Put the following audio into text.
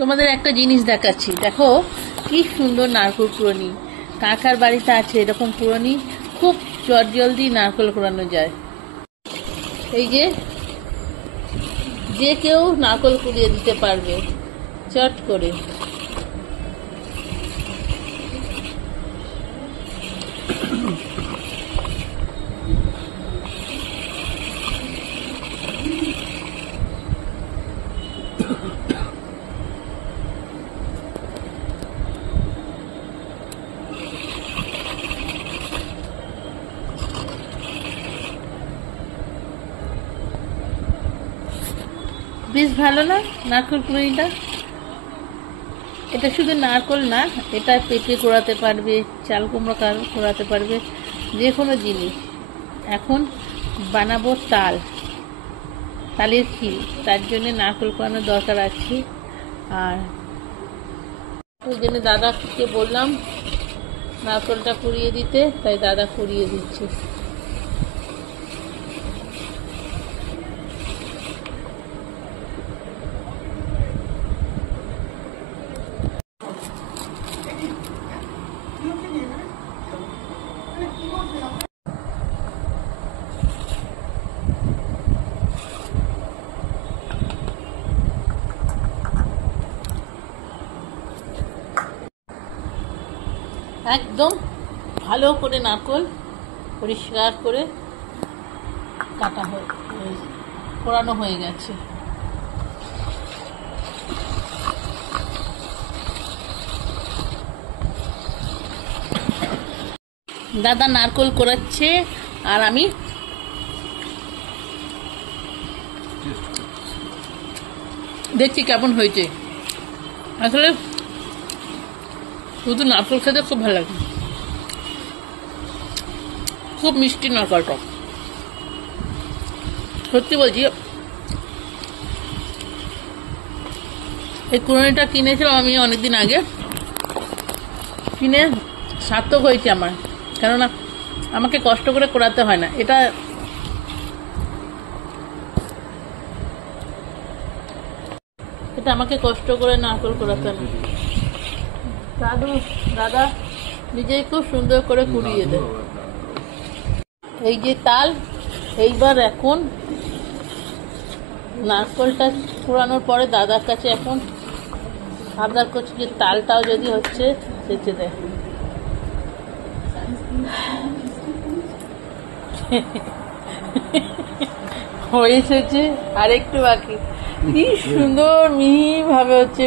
তোমাদের একটা জিনিস দেখাচ্ছি, দেখো কি সুন্দর নারকেল কুড়ানি। কার কার বাড়িতে আছে এরকম কুড়ানি? খুব জলদি নারকেল কুড়ানো যায়। এই যে যে কেউ নারকেল কুড়িয়ে দিতে পারবে চট করে। বেশ ভালো না নারকেল কুড়ানিটা? এটা শুধু নারকেল না, এটা পেঁপে কোড়াতে পারবে, চাল কুমড়ো কোড়াতে পারবে, যে কোনো জিনিস। এখন বানাবো তালের ক্ষীর, তার জন্য নারকেল কোড়ানোর দরকার আছে। আর ওই জন্য দাদাকে বললাম নারকেলটা কুড়িয়ে দিতে, তাই দাদা কুড়িয়ে দিচ্ছে। একদম ভালো করে নারকেল পরিষ্কার করে কাটা কোড়ানো হয়ে গেছে। দাদা নারকেল কোড়াচ্ছে আর আমি দেখছি কেমন হয়েছে। আসলে শুধু নারকেল খেতে খুব ভালো লাগে, খুব মিষ্টি নারকেলটা। সত্যি বলছি, এই কুড়ানিটা কিনেছিলাম আমি অনেকদিন আগে, কিনে সার্থক হয়েছে আমার, কেননা আমাকে কষ্ট করে কোড়াতে হয় না। এটা আমাকে কষ্ট করে নারকেল কোড়াতে হয়। দাদা নিজেই খুব সুন্দর করে কুড়িয়ে দেয়। এই যে তাল, এইবার এখন নারকেলটা কুড়ানোর পরে দাদার কাছে এখন আবদার করছি যে তালটাও যদি হচ্ছে সেচে দেয়। হয়ে এসেছে, আর একটু বাকি। কি সুন্দর মিহি ভাবে হচ্ছে।